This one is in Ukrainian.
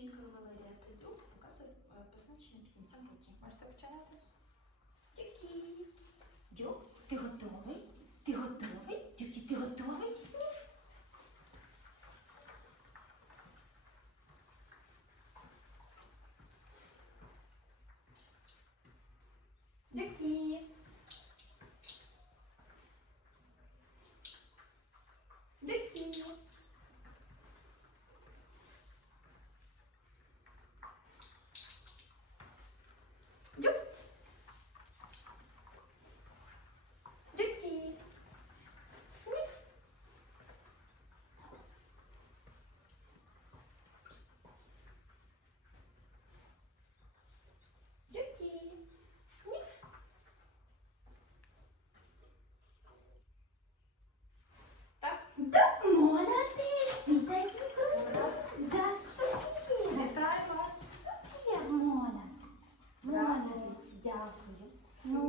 Ученикова Валерія Тедюк показує е, позначення підняття руки. Можете починати? Дюкі! Дюк, ти готовий? Ти готовий? Дюкі, ти готовий? Сніг? Дюкі! Дюкі! Дякую. Ну,